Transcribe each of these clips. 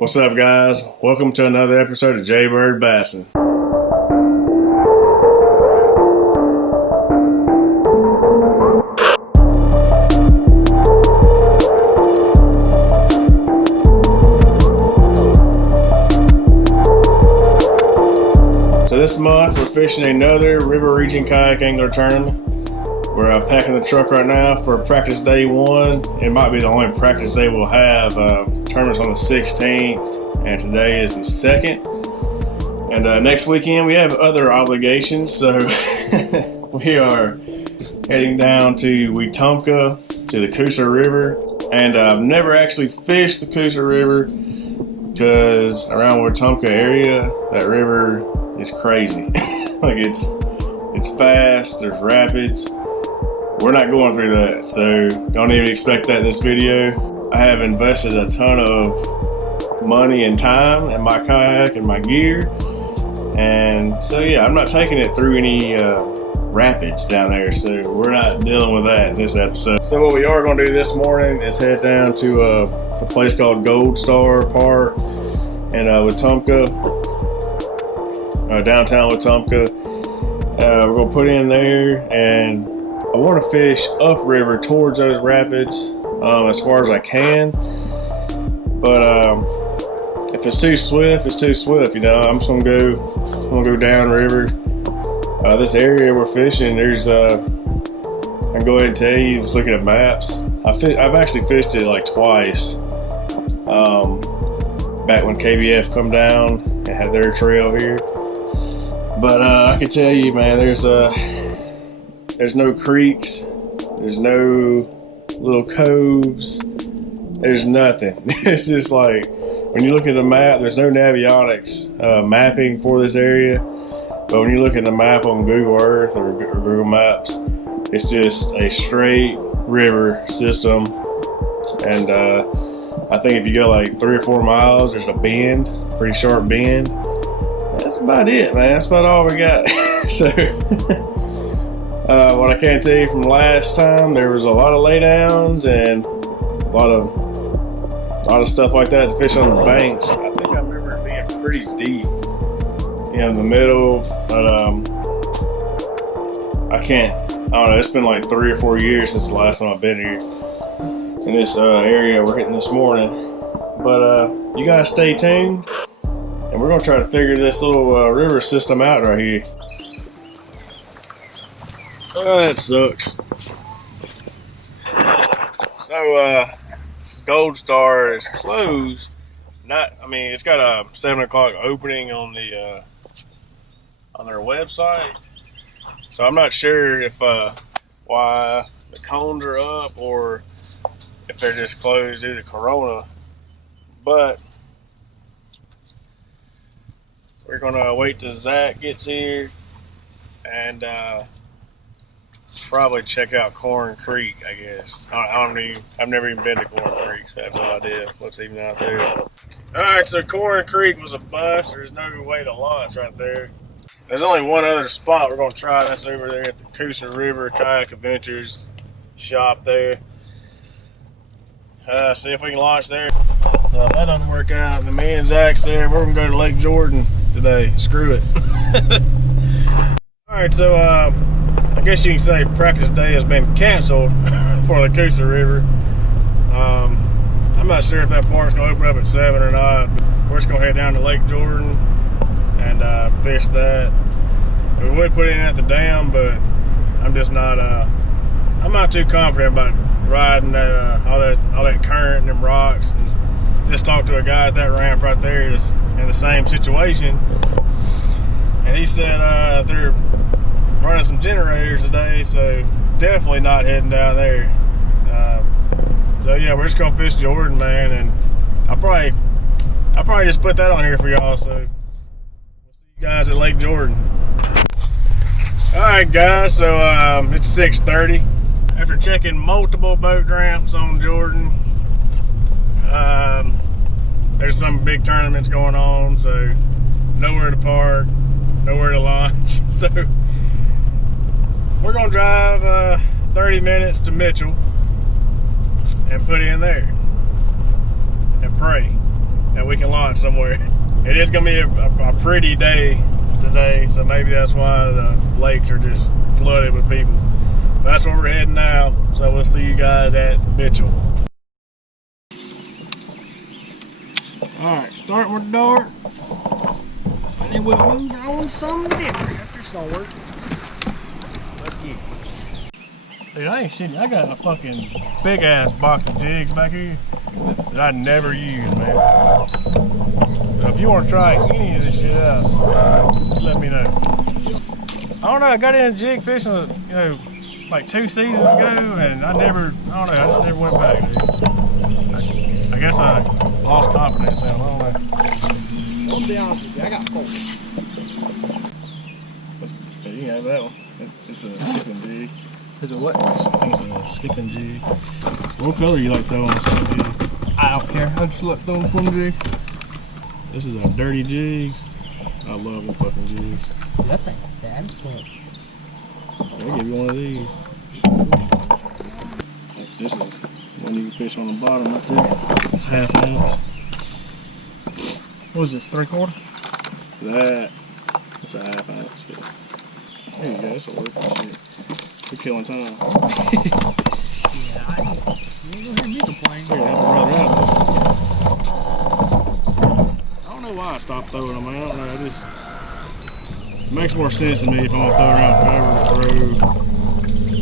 What's up, guys? Welcome to another episode of JayBird Bassin. So this month we're fishing another river region kayak angler tournament. We're packing the truck right now for practice day one. It might be the only practice day we'll have. Tournament's on the 16th, and today is the 2nd. And next weekend we have other obligations, so we are heading down to Wetumpka to the Coosa River. And I've never actually fished the Coosa River because around Wetumpka area, that river is crazy. Like it's fast. There's rapids. We're not going through that, so don't even expect that in this video. I have invested a ton of money and time in my kayak and my gear, and so yeah, I'm not taking it through any rapids down there, so we're not dealing with that in this episode. So what we are going to do this morning is head down to a place called Gold Star Park in Wetumpka, downtown Wetumpka. We're going to put in there, and I want to fish upriver towards those rapids as far as I can, but if it's too swift, it's too swift. You know, I'm just gonna go downriver. This area we're fishing, there's I can go ahead and tell you, just looking at maps. I've actually fished it like twice. Back when KBF come down and had their trail here, but I can tell you, man, there's no creeks, there's no little coves, there's nothing. It's just like, when you look at the map, there's no navionics mapping for this area, but when you look at the map on Google Earth or Google Maps, it's just a straight river system. And I think if you go like 3 or 4 miles, there's a bend, pretty sharp bend. That's about it, man. That's about all we got. So what I can tell you from last time, there was a lot of laydowns and a lot of stuff like that to fish on the banks. I think I remember it being pretty deep, in the middle, but I don't know, it's been like 3 or 4 years since the last time I've been here in this area we're hitting this morning. But you guys stay tuned, and we're gonna try to figure this little river system out right here. Oh, that sucks. So, Gold Star is closed. It's got a 7 o'clock opening on the on their website. So I'm not sure if why the cones are up or if they're just closed due to Corona. But we're gonna wait till Zach gets here and probably check out Corn Creek, I guess. I've never even been to Corn Creek, so I have no idea what's even out there. Alright, so Corn Creek was a bust. There's no way to launch right there. There's only one other spot we're going to try. That's over there at the Coosa River Kayak Adventures shop there. See if we can launch there. That doesn't work out. And me and Zach's there. We're going to go to Lake Jordan today. Screw it. Alright, so I guess you can say practice day has been canceled for the Coosa River. I'm not sure if that park's going to open up at 7 or not, but we're just going to head down to Lake Jordan and fish that. We would put it in at the dam, but I'm just not I'm not too confident about riding that all that current and them rocks. And just talked to a guy at that ramp right there who's in the same situation, and he said they're running some generators today, so definitely not heading down there. So yeah, we're just gonna fish Jordan, man, and I'll probably just put that on here for y'all. So we'll see you guys at Lake Jordan. All right, guys. So it's 6:30. After checking multiple boat ramps on Jordan, there's some big tournaments going on, so nowhere to park, nowhere to launch. So we're gonna drive 30 minutes to Mitchell and put in there and pray. and we can launch somewhere. It is gonna be a pretty day today, so maybe that's why the lakes are just flooded with people. But that's where we're heading now, so we'll see you guys at Mitchell. Alright, starting with dart, and then we'll move on to something different. That's just gonna work. Let's get it. Dude, I ain't shitting. I got a fucking big ass box of jigs back here that I never use, man. So if you want to try any of this shit out, just let me know. I don't know, I got into jig fishing, you know, like 2 seasons ago, and I don't know, I just never went back, dude. I guess I lost confidence in them, I don't know. I'll be honest with you, I got 4. Yeah, you can have that one. It's a skipping jig. Is it what? It's a skipping jig. What color you like throwing on a swim jig? I don't care. I just like throwing swim jig. This is our dirty jigs. I love them fucking jigs. That thing bad as fuck. I'll give you one of these. This is one you can fish on the bottom right there. It's 1/2 ounce. What is this, 3/4? That. It's a 1/2 ounce. There you go. This will work. Shit. We're killing time. Yeah, you ain't gonna hear me complain. I don't know why I stopped throwing them. I don't know. It just makes more sense to me if I'm gonna throw around cover or throw.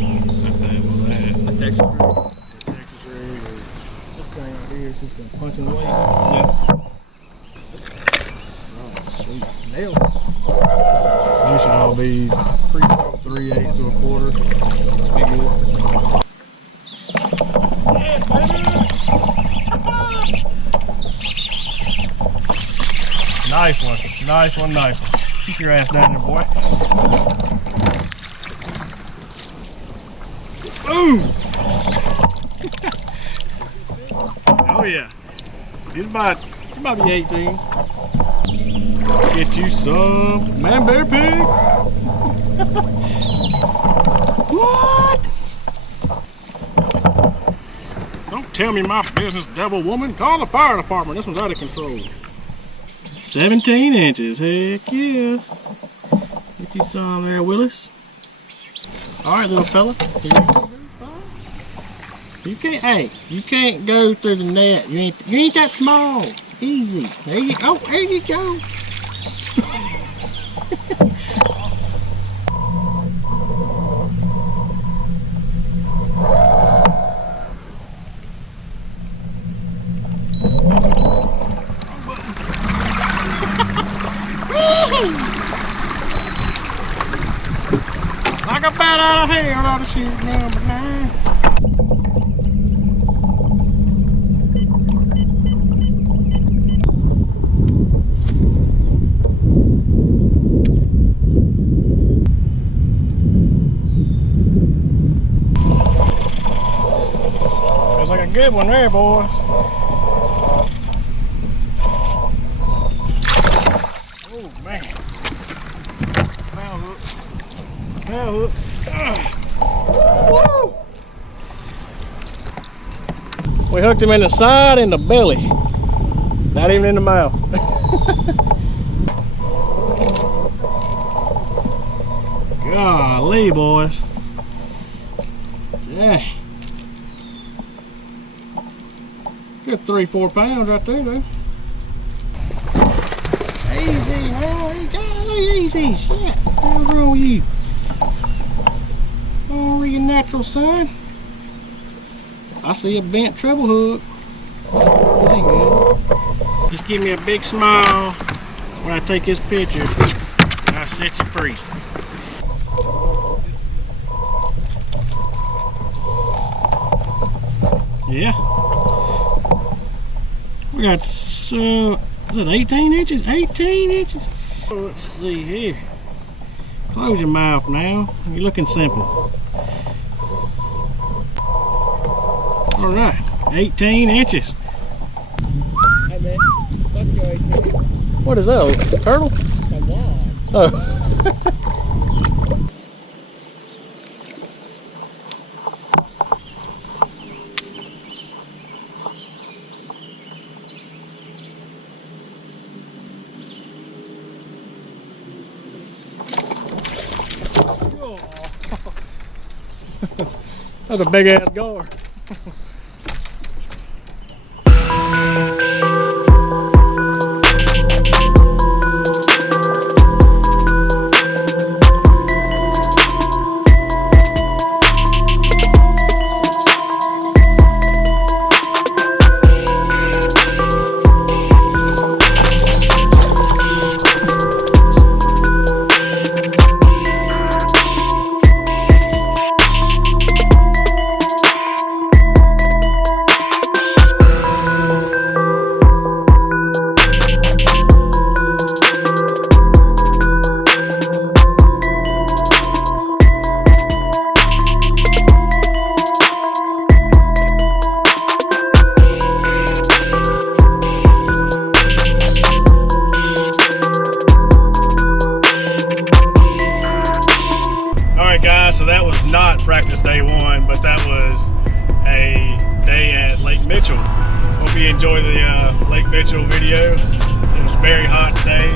What was that? The Texas rig. The Texas rig or this thing right here. It's just a punching weight. Yeah. Oh, sweet. Nailed it. These should all be 3/8 to 1/4. Be good. Nice one. Nice one, nice one. Keep your ass down there, boy. Boom! Oh yeah. She's about to be 18. Get you some man bear pig. What? Don't tell me my business, devil woman. Call the fire department. This one's out of control. 17 inches. Heck yeah. Get you some there, Willis. Alright, little fella. You can't go through the net. You ain't that small. Easy. There you go. There you go. Like a bat out of hell, ought to shoot number 9. Feels like a good one there, boys. Oh man. Foul hook. Foul hook. Woo! We hooked him in the side and the belly. Not even in the mouth. Golly, boys. Yeah. Good 3-4 pounds right there, though. Easy, man. Golly, easy. Shit. What's wrong with you? Oh, you natural, son. I see a bent treble hook. That ain't good. Just give me a big smile when I take this picture and I set you free. Yeah. We got, is it 18 inches? 18 inches? Let's see here. Close your mouth now. You're looking simple. All right, 18 inches. Hey man, fuck your 18. What is that, a turtle? It's a log. Oh. That's a big ass gar. So that was not practice day one, but that was a day at Lake Mitchell. Hope you enjoyed the Lake Mitchell video. It was very hot today.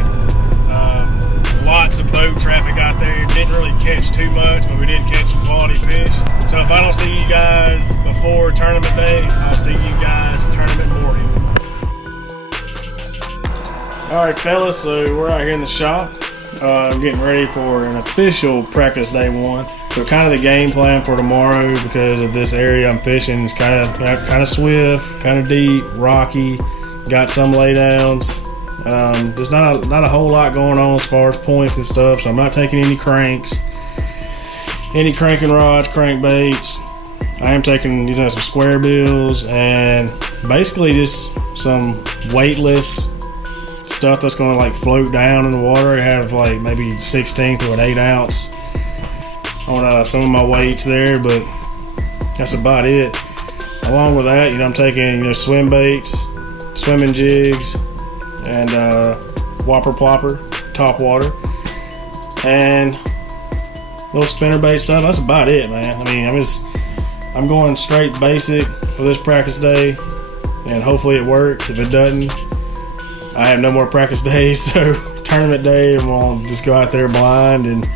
Lots of boat traffic out there. Didn't really catch too much, but we did catch some quality fish. So if I don't see you guys before tournament day, I'll see you guys tournament morning. Alright fellas, so we're out here in the shop. Getting ready for an official practice day one. So kind of the game plan for tomorrow, because of this area I'm fishing, is kind of swift, kind of deep, rocky, got some laydowns. There's not a whole lot going on as far as points and stuff, so I'm not taking any cranks, any cranking rods, crankbaits. I am taking some square bills and basically just some weightless stuff that's going to like float down in the water. I have like maybe 16 to an 8 ounce on some of my weights there, but that's about it. Along with that, I'm taking swim baits, swimming jigs, and whopper plopper, top water, and little spinnerbait stuff. That's about it, man. I mean, I'm going straight basic for this practice day, and hopefully it works. If it doesn't, I have no more practice days, so tournament day, I'm gonna just go out there blind and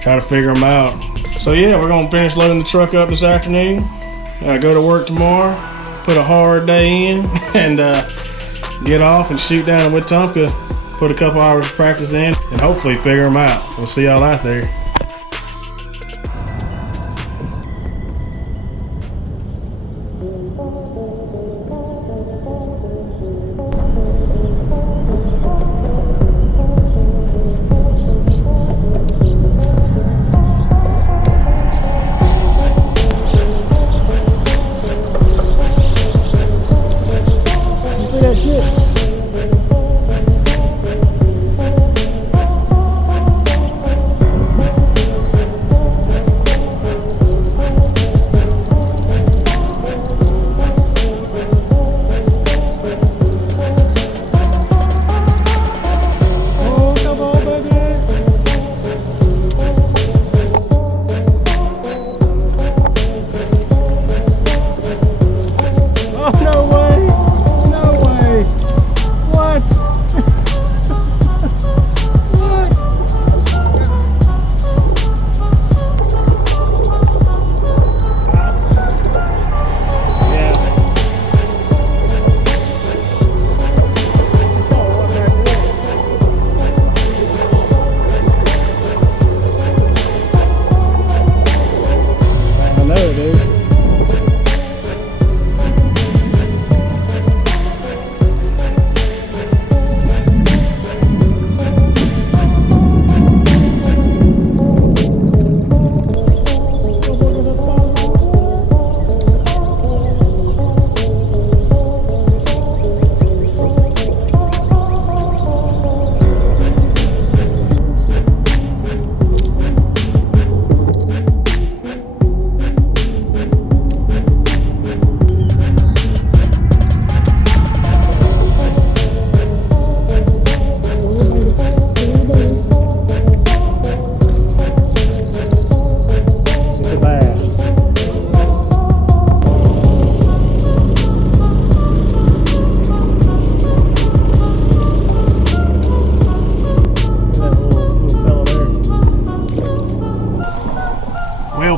try to figure them out. So yeah, we're gonna finish loading the truck up this afternoon. Go to work tomorrow, put a hard day in, and get off and shoot down in Wetumpka. Put a couple hours of practice in, and hopefully figure them out. We'll see y'all out there.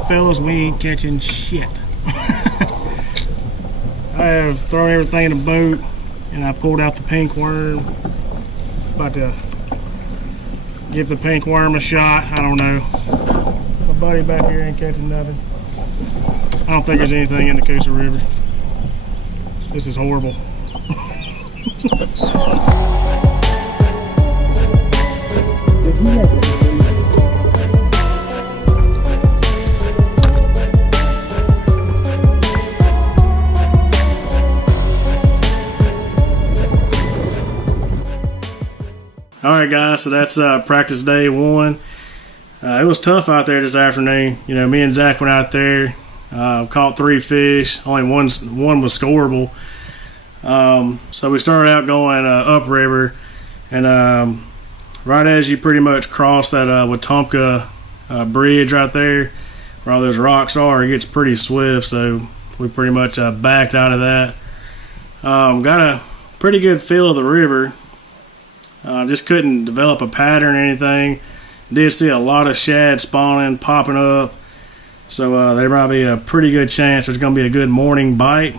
Fellas, we ain't catching shit. I have thrown everything in the boat and I pulled out the pink worm. About to give the pink worm a shot. I don't know. My buddy back here ain't catching nothing. I don't think there's anything in the Coosa River. This is horrible. Alright guys, so that's practice day 1. It was tough out there this afternoon. You know, me and Zach went out there, caught 3 fish. Only one was scoreable. So we started out going upriver, and right as you pretty much cross that Wetumpka bridge right there, where all those rocks are, it gets pretty swift. So we pretty much backed out of that. Got a pretty good feel of the river. Just couldn't develop a pattern or anything. Did see a lot of shad spawning, popping up. So there might be a pretty good chance there's going to be a good morning bite.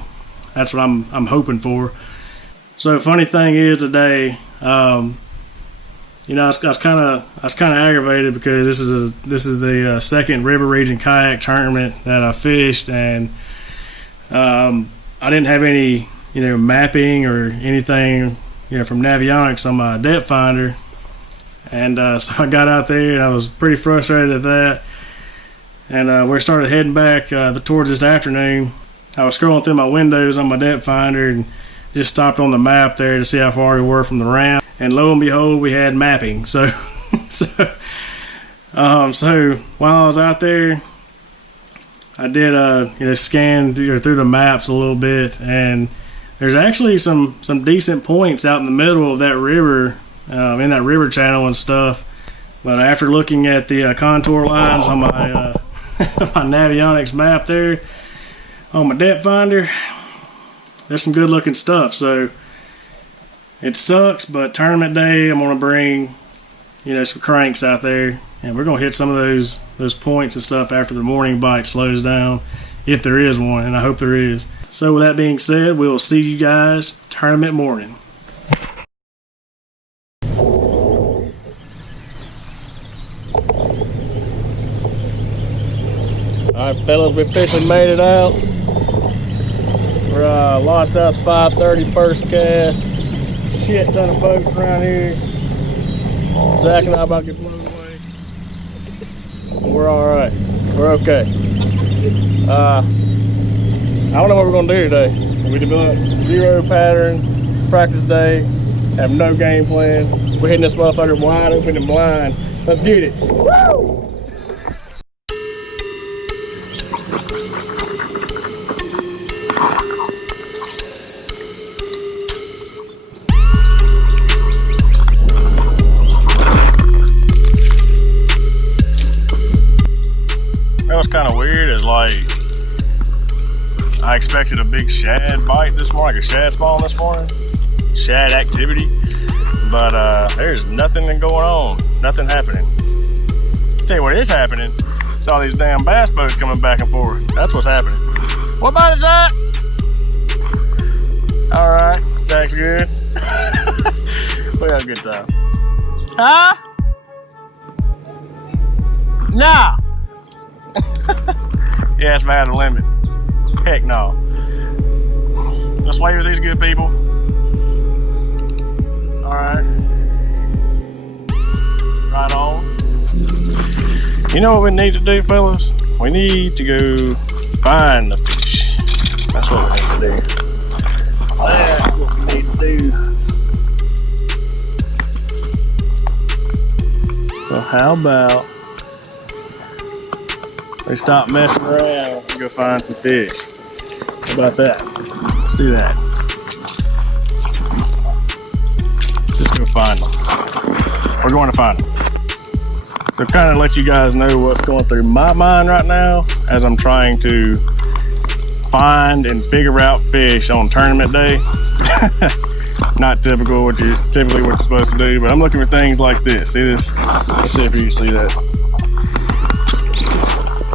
That's what I'm hoping for. So funny thing is today, you know, I was kind of aggravated because this is the second river region kayak tournament that I fished, and I didn't have any, you know, mapping or anything, you know, from Onyx on my depth finder, and so I got out there and I was pretty frustrated at that, and we started heading back towards this afternoon. I was scrolling through my windows on my depth finder and just stopped on the map there to see how far we were from the ramp, and lo and behold, we had mapping. So so while I was out there, I did you know, scan through the maps a little bit, and there's actually some decent points out in the middle of that river, in that river channel and stuff. But after looking at the contour lines on my my Navionics map there on my depth finder, there's some good looking stuff. So it sucks, but tournament day, I'm gonna bring, you know, some cranks out there, and we're gonna hit some of those points and stuff after the morning bite slows down, if there is one, and I hope there is. So with that being said, we'll see you guys tournament morning. Alright fellas, we officially made it out. We're launched out 5:30 first cast. Shit ton of boats around here. Zach and I about to get blown away. We're alright. We're okay. I don't know what we're gonna do today. We developed zero pattern, practice day, have no game plan. We're hitting this motherfucker wide open and blind. Let's get it. Woo! That was kind of weird. It's like, I expected a big shad bite this morning, like a shad spawn this morning, shad activity, but there's nothing going on, nothing happening. I'll tell you what is happening, it's all these damn bass boats coming back and forth. That's what's happening. What bite is that? Alright, Zach's good. We had a good time. Huh? Nah. Yeah, it's bad to limit. Heck no. Let's wait with these good people. Alright. Right on. You know what we need to do, fellas? We need to go find the fish. That's what we need to do. That's what we need to do. So how about we stop messing around and go find some fish? How about that? Let's do that. Just go find them. We're going to find them. So kind of let you guys know what's going through my mind right now as I'm trying to find and figure out fish on tournament day. Not typical what you're supposed to do, but I'm looking for things like this. See this? Let's see if you can see that.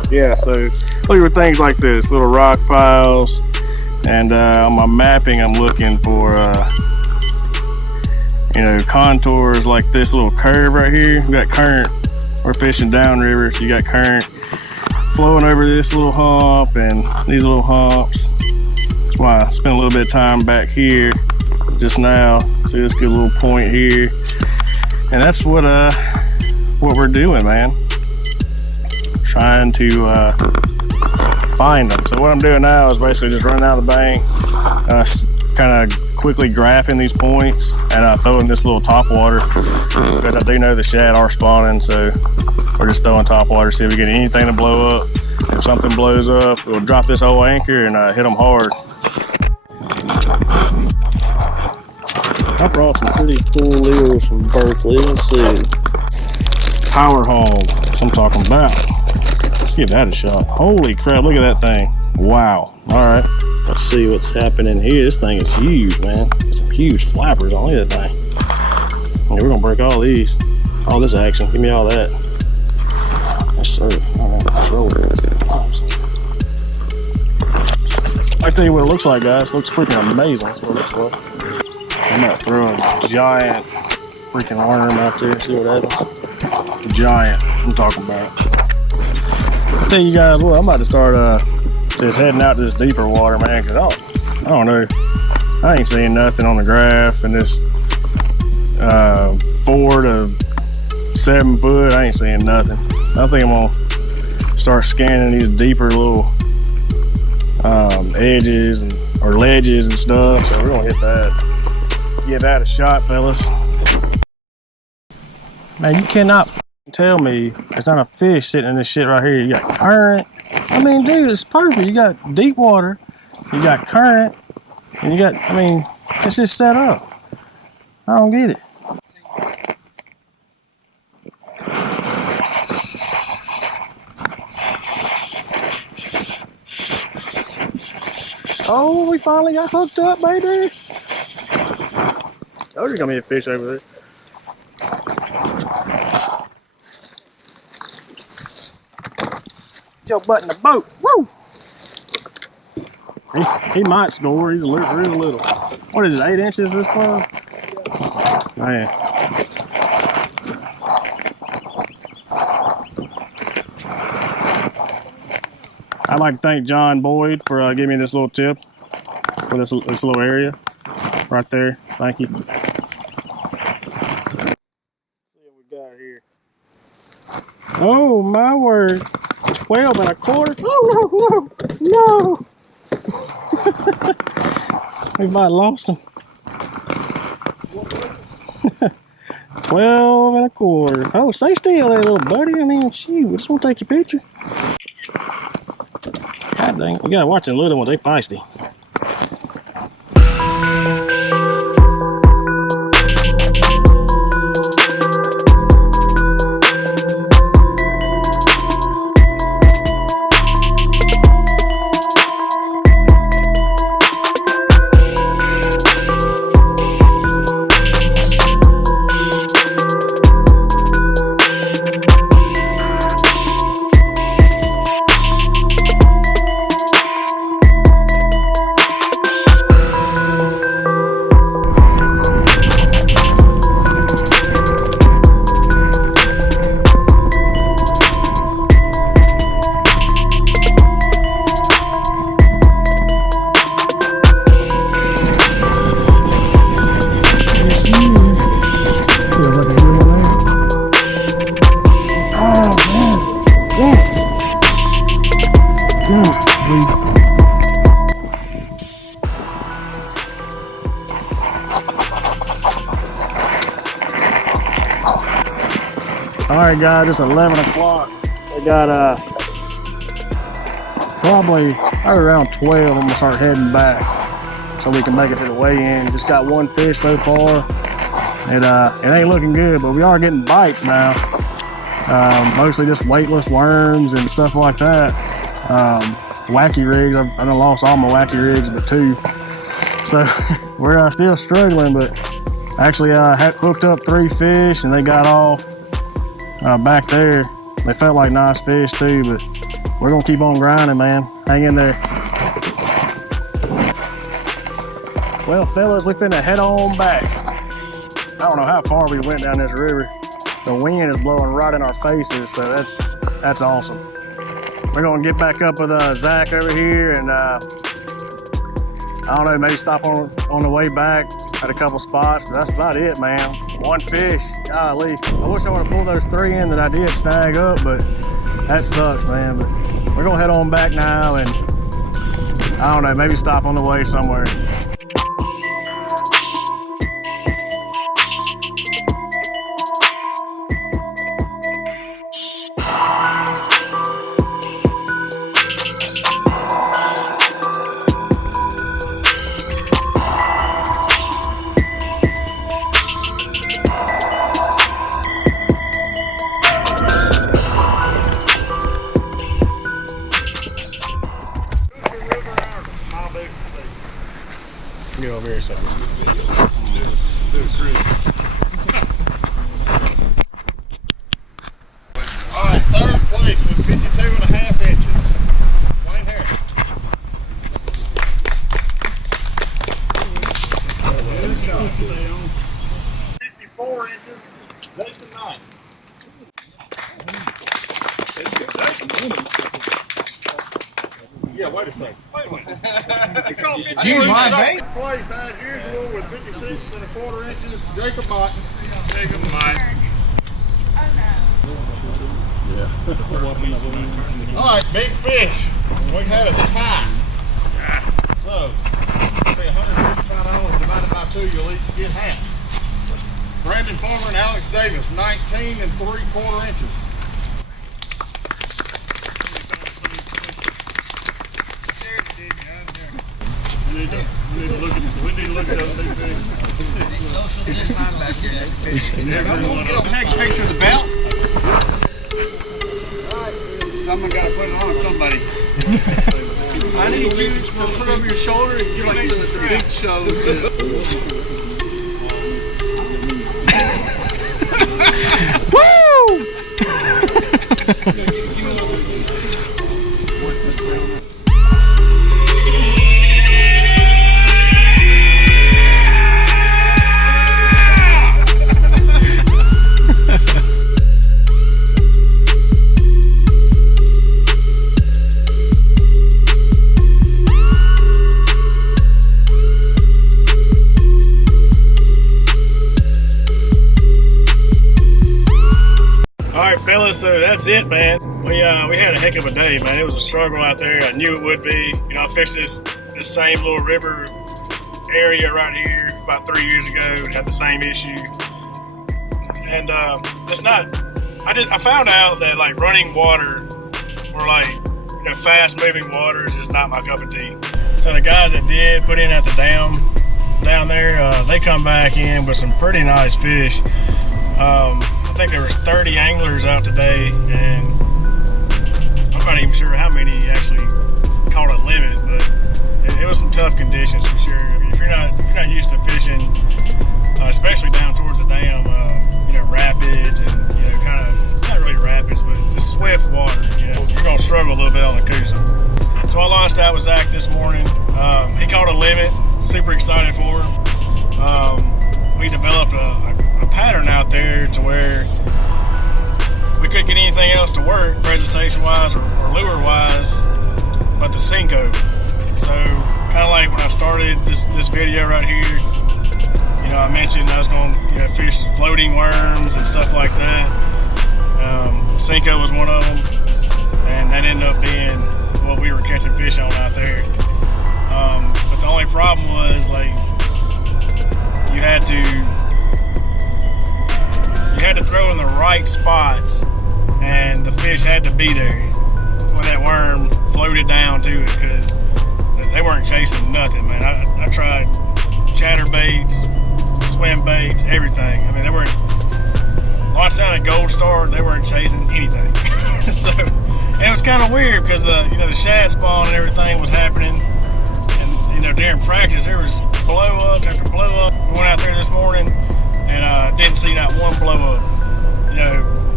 Yeah, so looking for things like this, little rock piles, And on my mapping, I'm looking for you know, contours like this little curve right here. We got current. We're fishing downriver, so you got current flowing over this little hump and these little humps. That's why I spent a little bit of time back here just now. See this good little point here, and that's what we're doing, man. Trying to find them. So what I'm doing now is basically just running out of the bank, kind of quickly graphing these points and throwing this little top water, because I do know the shad are spawning, so we're just throwing top water, see if we get anything to blow up. If something blows up, we'll drop this old anchor and hit them hard. I brought some pretty cool lures from Berkeley. Let's see. Power hog, that's what I'm talking about. Let's give that a shot. Holy crap, look at that thing. Wow. All right. Let's see what's happening here. This thing is huge, man. Some huge flappers on it, that thing. Yeah, we're gonna break all these. All this action. Give me all that. Yes, sir. All right, let's roll it. I tell you what it looks like, guys. It looks freaking amazing. That's what it looks like. I'm gonna throw a giant freaking worm out there. See what happens. Giant. I'm talking about. I tell you guys what, I'm about to start just heading out this deeper water, man, because I don't know. I ain't seeing nothing on the graph in this 4 to 7 foot. I ain't seeing nothing. I think I'm gonna start scanning these deeper little edges or ledges and stuff. So we're gonna hit that. Give that a shot, fellas. Man, you cannot tell me there's not a fish sitting in this shit right here. You got current. I mean, dude, it's perfect. You got deep water, you got current, and you got, I mean, it's just set up. I don't get it. Oh, we finally got hooked up, baby. Oh, there's gonna be a fish over there. Get your butt in the boat. Woo! He might score. He's real little. What is it, 8 inches this club? Man. I'd like to thank John Boyd for giving me this little tip for this little area right there. Thank you. Let's see what we got here. Oh my word. 12 1/4. Oh no. We might have lost him. 12 1/4. Oh, stay still there, little buddy. I mean, shoot, we just want to take your picture. God dang, we gotta watch them little ones, they feisty. Alright guys, it's 11 o'clock. We got probably right around 12. I'm gonna start heading back so we can make it to the weigh-in. Just got one fish so far. It ain't looking good, but we are getting bites now. Mostly just weightless worms and stuff like that. Wacky rigs, I done lost all my wacky rigs but 2. So we're still struggling, but actually I hooked up 3 fish and they got off back there. They felt like nice fish too, but we're gonna keep on grinding, man. Hang in there. Well, fellas, we finna head on back. I don't know how far we went down this river. The wind is blowing right in our faces, so that's awesome. We're gonna get back up with Zach over here, and I don't know, maybe stop on the way back at a couple spots, but that's about it, man. One fish, golly. I wish I would have pulled those 3 in that I did snag up, but that sucks, man. But we're gonna head on back now, and I don't know, maybe stop on the way somewhere. Get over here so I can see the video. Alright, third place with 52.5 inches. Wayne Harris. Good job. 54 inches. Jason Knight. Yeah, wait a second. Wait a minute. You might be. Place as usual with 56.25 inches. Jacob Martin. Jacob Martin. All right, big fish. We had a tie. So, $155 divided by 2, you'll each get half. Brandon Farmer and Alex Davis, 19.75 inches. We need to look at those big things. Take a picture of the belt. Someone got to put it on somebody. I need you to put it over your shoulder and get like the big show. Fellas, so that's it, man. We had a heck of a day, man. It was a struggle out there. I knew it would be. You know, I fixed this same little river area right here about 3 years ago. Had the same issue, and it's not. I found out that like running water or like fast moving water is just not my cup of tea. So the guys that did put in at the dam down there, they come back in with some pretty nice fish. I think there was 30 anglers out today, and I'm not even sure how many actually caught a limit, but it was some tough conditions for sure. I mean, if you're not used to fishing, especially down towards the dam, rapids and kind of not really rapids, but just swift water, you're gonna struggle a little bit on the Coosa. So I launched out with Zach this morning. He caught a limit. Super excited for him. We developed a pattern out there to where we couldn't get anything else to work presentation wise or lure wise but the Cinco. So kind of like when I started this video right here, I mentioned I was going to fish floating worms and stuff like that. Cinco was one of them, and that ended up being what we were catching fish on out there. But the only problem was like you had to throw in the right spots, and the fish had to be there when that worm floated down to it, because they weren't chasing nothing, man. I tried chatter baits, swim baits, everything. I mean, they weren't launched out at Gold Star, they weren't chasing anything. So it was kind of weird because the shad spawn and everything was happening, and during practice there was blow up after blow up. We went out there this morning and didn't see not one blow up.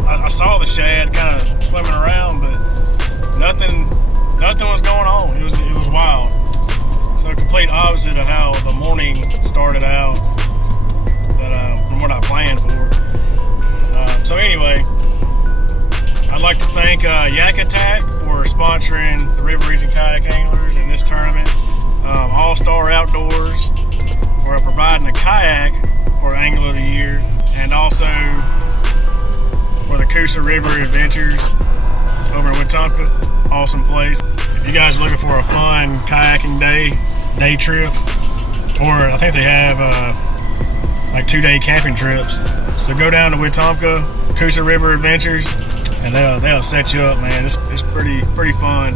I saw the shad kind of swimming around, but nothing was going on. It was wild. So So complete opposite of how the morning started out, that from what I planned for. So anyway, I'd like to thank Yak Attack for sponsoring the River Region Kayak Anglers in this tournament. All-Star Outdoors for providing a kayak for Angler of the Year, and also for the Coosa River Adventures over in Wetumpka. Awesome place. If you guys are looking for a fun kayaking day trip, or I think they have like 2-day camping trips, so go down to Wetumpka, Coosa River Adventures, and they'll set you up, man. It's pretty fun.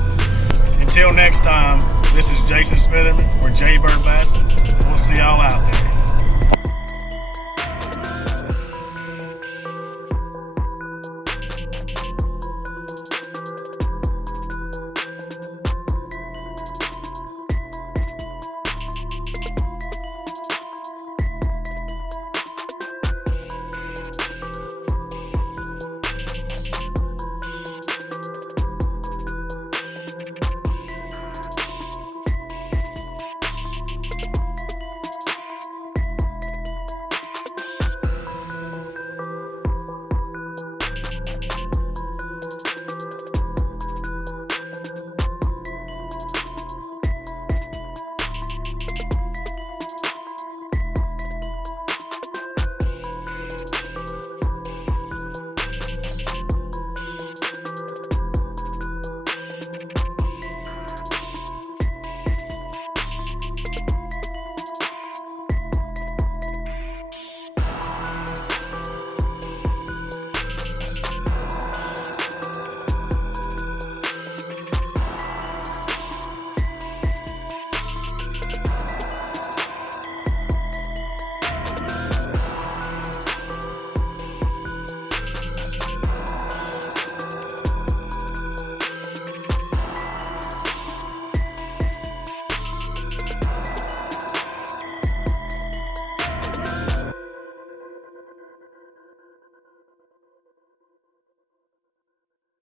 Until next time, this is Jason Smitherman or JayBird Bassin. We'll see y'all out there.